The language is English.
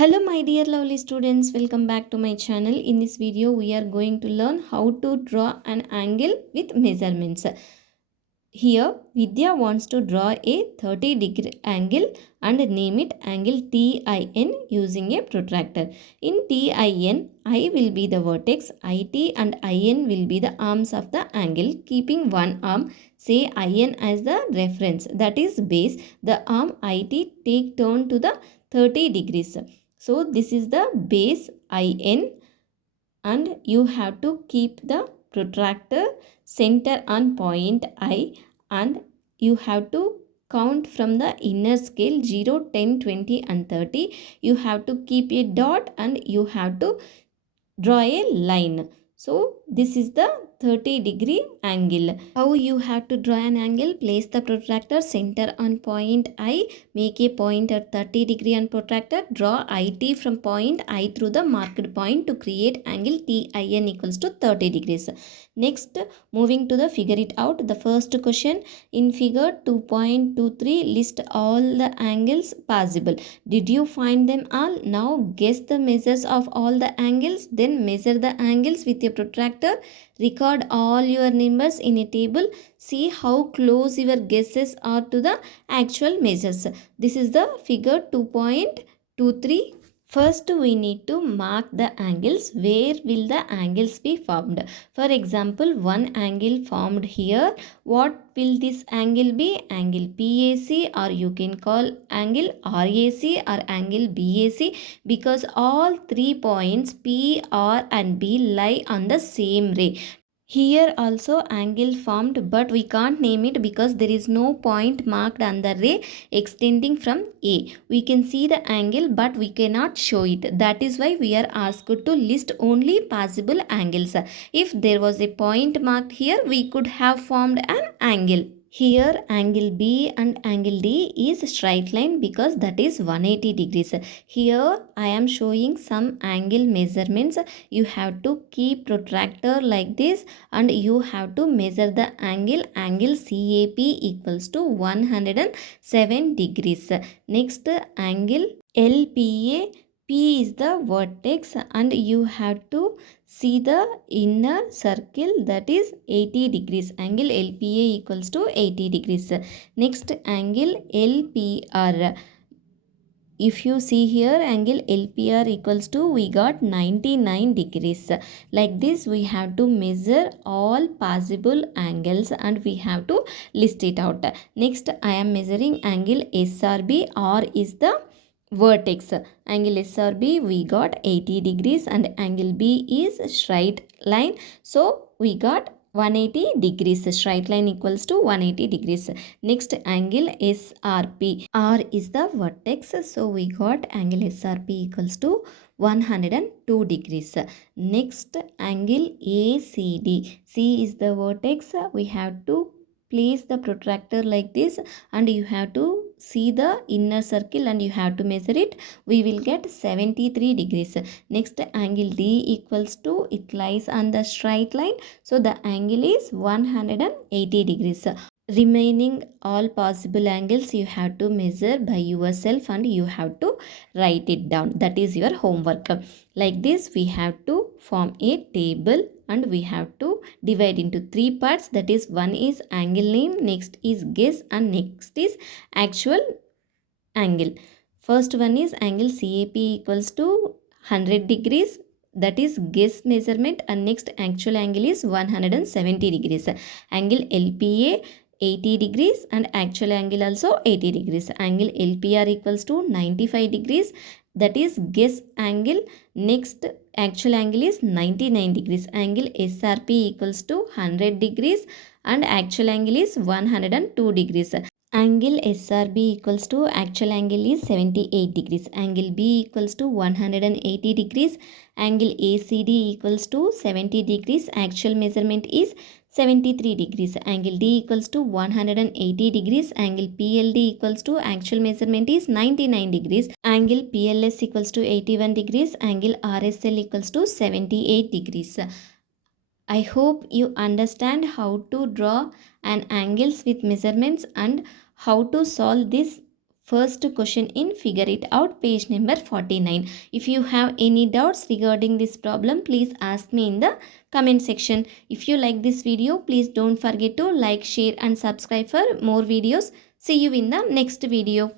Hello my dear lovely students, welcome back to my channel. In this video we are going to learn how to draw an angle with measurements. Here Vidya wants to draw a 30-degree angle and name it angle TIN using a protractor. In TIN, I will be the vertex, IT and IN will be the arms of the angle. Keeping one arm, say IN as the reference, that is base. The arm IT take turn to the 30 degrees. So this is the base IN and you have to keep the protractor center on point I and you have to count from the inner scale 0, 10, 20 and 30. You have to keep a dot and you have to draw a line. So this is the 30-degree angle. How you have to draw an angle? Place the protractor center on point I. Make a point at 30 degree on protractor. Draw IT from point I through the marked point to create angle TIN equals to 30 degrees. Next, moving to the figure it out. The first question in figure 2.23 list all the angles possible. Did you find them all? Now guess the measures of all the angles. Then measure the angles with a protractor. Record all your numbers in a table. See how close your guesses are to the actual measures. This is the figure 2.23. First, we need to mark the angles. Where will the angles be formed? For example, one angle formed here. What will this angle be? Angle PAC, or you can call angle RAC or angle BAC, because all 3 points P, R and B lie on the same ray. Here also angle formed, but we can't name it because there is no point marked on the ray extending from A. We can see the angle but we cannot show it. That is why we are asked to list only possible angles. If there was a point marked here, we could have formed an angle. Here angle B and angle D is straight line because that is 180 degrees. Here I am showing some angle measurements. You have to keep protractor like this and you have to measure the angle. Angle CAP equals to 107 degrees. Next, angle LPA. P is the vertex and you have to see the inner circle, that is 80 degrees. Angle LPA equals to 80 degrees. Next, angle LPR. If you see here, angle LPR equals to, we got 99 degrees. Like this we have to measure all possible angles and we have to list it out. Next, I am measuring angle SRB. R is the vertex. Angle SRB we got 80 degrees and angle B is straight line. So we got 180 degrees. Straight line equals to 180 degrees. Next, angle SRP. R is the vertex. So we got angle SRP equals to 102 degrees. Next, angle ACD. C is the vertex. We have to place the protractor like this and you have to see the inner circle and you have to measure it. We will get 73 degrees. Next, angle D equals to, it lies on the straight line, so the angle is 180 degrees. Remaining all possible angles you have to measure by yourself and you have to write it down. That is your homework. Like this we have to form a table and we have to divide into 3 parts. That is, one is angle name, next is guess and next is actual angle. First one is angle CAP equals to 100 degrees, that is guess measurement, and next actual angle is 170 degrees. Angle LPA 80 degrees and actual angle also 80 degrees. Angle LPR equals to 95 degrees, that is guess angle. Next actual angle is 99 degrees. Angle SRP equals to 100 degrees and actual angle is 102 degrees. Angle SRB equals to, actual angle is 78 degrees. Angle B equals to 180 degrees. Angle ACD equals to 70 degrees. Actual measurement is 73 degrees. Angle D equals to 180 degrees. Angle PLD equals to, actual measurement is 99 degrees. Angle PLS equals to 81 degrees. Angle RSL equals to 78 degrees. I hope you understand how to draw an angles with measurements and how to solve this first question in Figure It Out, page number 49. If you have any doubts regarding this problem, please ask me in the comment section. If you like this video, please don't forget to like, share and subscribe for more videos. See you in the next video.